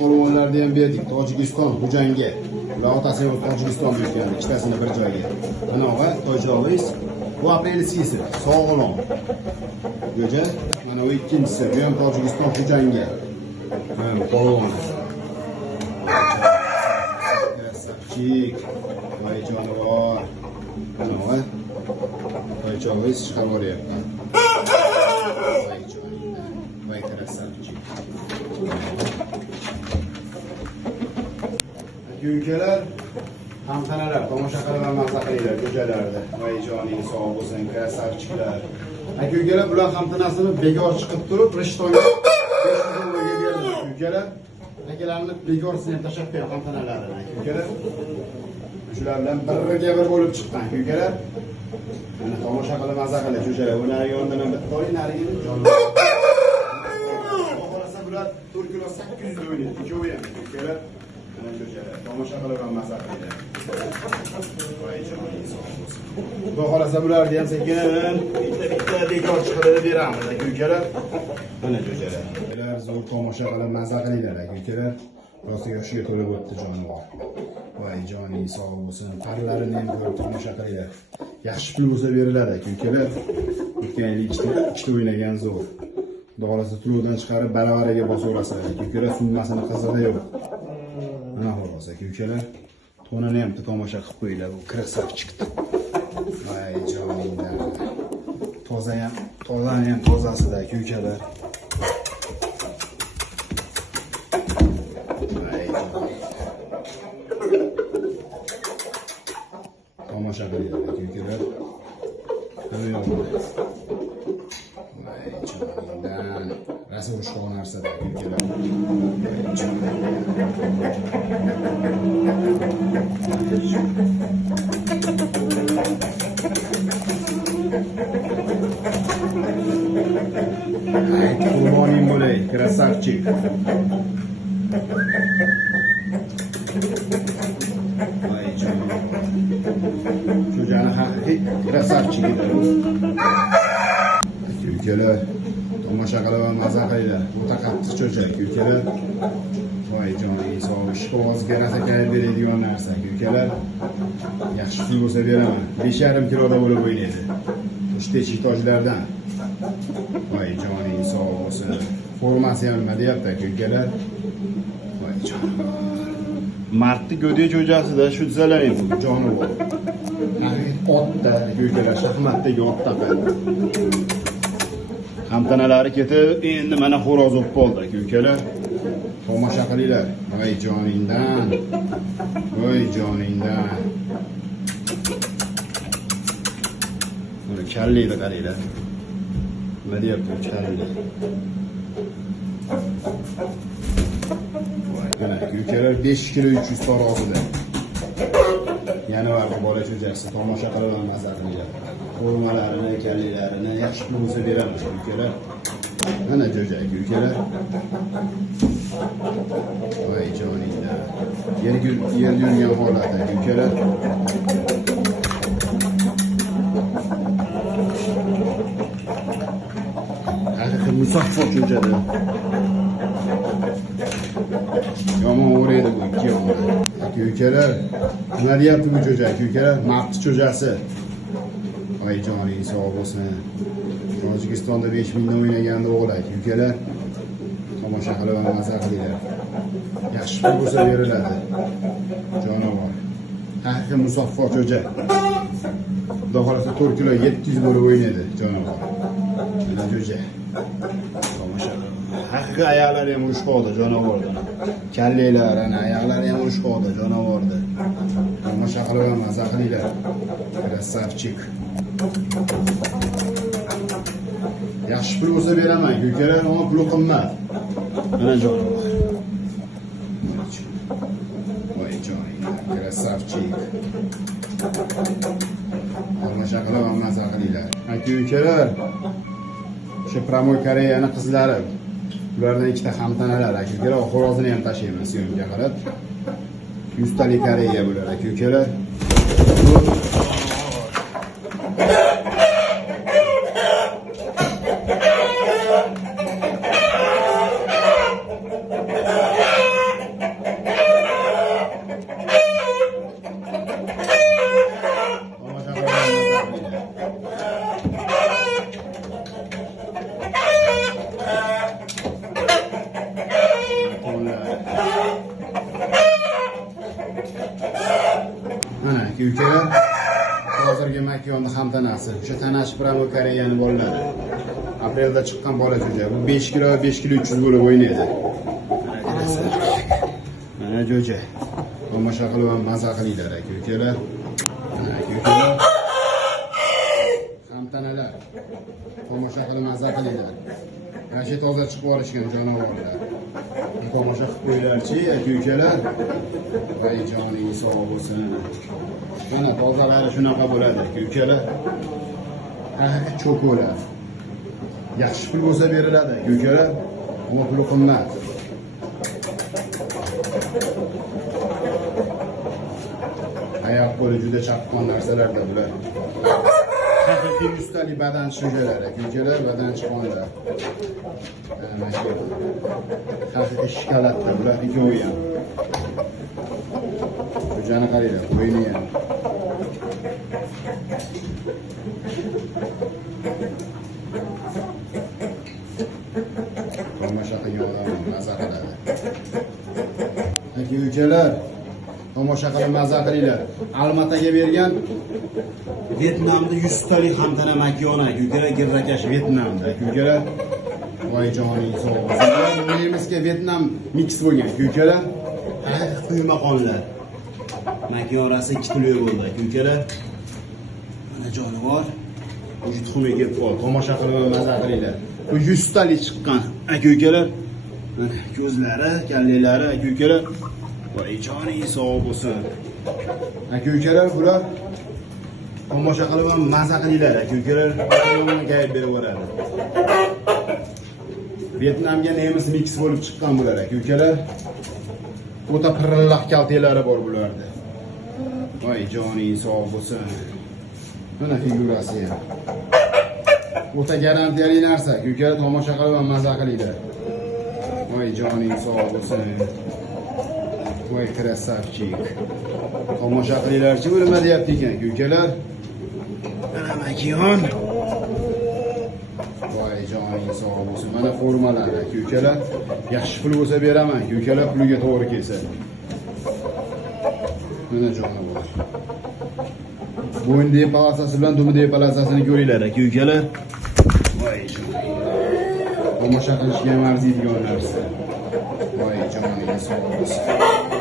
polvonlarni ham berdik. Tojikiston Xo'janga. Ular otasi ham Tojikistonda o'tgan, ikkitasini bir joyga. Mana va toychoqingiz bu apelsisi sog'lom. Go'ja, mana bu ikkinchisi, bu ham Tojikiston Xo'janga. Mana polvon. Krasavchik. Voy jonivor. Mana va toychoqingiz chiqib boryapti. Voy krasavchik. Aka-ukalar, hamxonalar, tomosha qilib maza qilinglar ko'chalarda. Voy joningiz sog' bo'lsin, krasavchiklar. Aka-ukalar, bular hamxonasini bekor chiqib turib, Rishtonga 500 dollarga berdi. Aka-ukalar, akalarni bekorsini ham tashab qo'ygan hamxonalarini. Aka-ukalar, shular bilan birga bir bo'lib chiqqan. Aka-ukalar, mana tomosha qilib maza qilinglar ko'chalar. Ular yondan bitta oling, narigini jonlar. Xohlasa bular 4 kilo 800 ga o'ynaydi. Ikkovi ham. Aka-ukalar, tomosha qilib maza qilinglar. Voy joningiz sog' bo'lsin. Xudo xolasa bularni ham sekin bitta bekor chiqarib beramiz aka-ukalar. Mana jo'jalar. Ular zo'r tomosha qilib maza qilinglar aka-ukalar. Rosa yoshiga to'lib o'tdi jonivor. Voy joningiz sog' bo'lsin. Parlarini ham ko'rib tomosha qilinglar. Yaxshi pul bo'lsa beriladi aka-ukalar. O'tgan yil ikkita o'ynagan zo'r. Xudo xolasa tuluvdan chiqarib baravariga bosaverasizlar aka-ukalar. Summasini qizig'i yo'q. Mana xolos aka-ukalar, to'nini ham tomosha qilib qo'yinglar, bu krasavchikni. Voy joningdan. Tozani ham tozasida aka-ukalar. Voy joning. Tomosha qilinglar aka-ukalar. Ko'ryapsiz. Voy joningdan. Rasm ushqoq narsada aka-ukalar. Qurboning bo'lay, krasavchik. Voy jonim. Jo'jani haqiqiy krasavchik edi. Aka-ukalar, tomosha qilib maza qilinglar. O'ta qattiq cho'chak aka-ukalar. Voy joningiz sog' bo'lsin. Ishqibozga rasakay beradigan narsa aka-ukalar. Yaxshi pul bo'lsa beraman. 5,5 kiloda bo'lib o'ynaydi. Uchtechik tojlardan. Voy joningiz sog' bo'lsin. Formasi ham nima deyapti aka-ukalar? Voy jonim. Martni go'dek jo'jasida shu dizalaring bu jonivor. Otda aka-ukalar, shaxmatdagi otda. Hamtanalari ketib, endi mana xo'roz bo'lib qoldi aka-ukalar. Tomosha qilinglar. Voy joningdan. Voy joningdan. Buni kallaydi qaranglar. Nima deyapti kallaydi? Voy aka-ukalar 5 kilo 300 tarozida. Yanvarda bola cho'jasi tomosha qilib maza qilinglar. Formalarini, kallaylarini yaxshi pul bo'lsa beramiz aka-ukalar. Mana jo'ja aka-ukalar. Voy joningdan. Yerga yurgan holat aka-ukalar. Haqiqiy musaffo cho'jada. Yomon o'raydi bu ikki yoqda. Aka-ukalar, nima deyapti bu jo'ja aka-ukalar? Martni cho'jasi. Voy joningiz sog' bo'lsin. Tojikistonda 5000 dan o'ynaganda o'g'il aka-ukalar. Tomosha qilib maza qilinglar. Yaxshi pul bo'lsa beriladi. Jonivor. Haqiqiy musaffo cho'ja. Xudo xolasa 4 kilo 700 bo'lib o'ynaydi jonivor. Mana jo'ja. Tomosha qilib. Haqiqiy ayoqlari ham urushqoqda jonivorda. Kallaylari, ayoqlari ham urushqoqda jonivorda. Tomosha qilib maza qilinglar. Krasavchik. Yaxshi pul bo'lsa beraman, aka-ukalar, ammo pul qimmat. Mana jonivor. Voy joningiz, krasavchik. Tomosha qilib maza qilinglar. Aka-ukalar, o'sha Promoy Koreyani qizlari. Ulardan ikkita hamtanalar aka-ukalar, xo'rozini ham tashlayman syomka qilib. 100 talik Koreya bo'lar aka-ukalar. makonlar. Mana aka-ukalar, hozirgi makonni ham tanasi. O'sha tanash Bravo Koreyani bolalari. Aprelda chiqqan bola jo'ja. Bu 5 kilo 300 bo'lib o'ynaydi. Mana jo'ja. Tomosha qilib ham maza qilinglar aka-ukalar. Mana aka-ukalar. Ham tanalar. Tomosha qilib maza qilinglar. Yaxshi toza chiqib olishgan jonivorlar. Tomosha qilib qo'yinglar-chi aka-ukalar. Voy joningiz sog' bo'lsin. Mana tozalari shunaqa bo'ladi aka-ukalar. Cho'kolar. Yaxshi pul bo'lsa beriladi aka-ukalar. Ammo puli qimmat. Oyoq qo'li juda chaqqon narsalarda bular. Haqiqiy ustalik badan sho'jalar aka-ukalar, badan chiqqonlar. Haqiqiy shikolatda bular ikkovi ham. Jo'jani qaranglar, bo'yni ham. Tomosha qilgan odam maza qiladi. Aka-ukalar, tomosha qilib maza qilinglar. Almataga bergan Vyetnamda 100 talik hamtana makiyona aka-ukalar, girrakash Vyetnamda aka-ukalar. Voy joningiz sog' bo'lsin. Nemisga Vyetnam mix bo'lgan aka-ukalar. Quyma qonlar. Makiyonasi 2 pulga bo'ldi aka-ukalar. Mana jonivor. O'sha tuxumiga kelib qoldi. Tomosha qilib maza qilinglar. Bu 100 talik chiqqan aka-ukalar. Ko'zlari, kallalari aka-ukalar. Voy joningiz sog' bo'lsin. Aka-ukalar bular tomosha qilib ham maza qilinglar aka-ukalar. Yomon gap beraveradi. Vyetnamga nemis mix bo'lib chiqqan bular aka-ukalar. O'ta pirilloq kaltalari bor bularda. Voy joningiz sog' bo'lsin. Mana figurasi ham. O'ta garantiyali narsa aka-ukalar, tomosha qilib ham maza qilinglar. Voy joningiz sog' bo'lsin. Voy krasavchik. Tomosha qilinglar-chi, nima deyapti ekan aka-ukalar? Mana makiyon. Voy joningiz sog' bo'lsin. Mana formalar aka-ukalar. Yaxshi pul bo'lsa beraman aka-ukalar, puliga to'g'ri kelsa. Mana jonivor. Bo'yindagi palasasi bilan dumidagi palasasini ko'ringlar aka-ukalar. Voy joningiz. Tomosha qilishga arziydigan narsa. Voy joningiz sog' bo'lsin.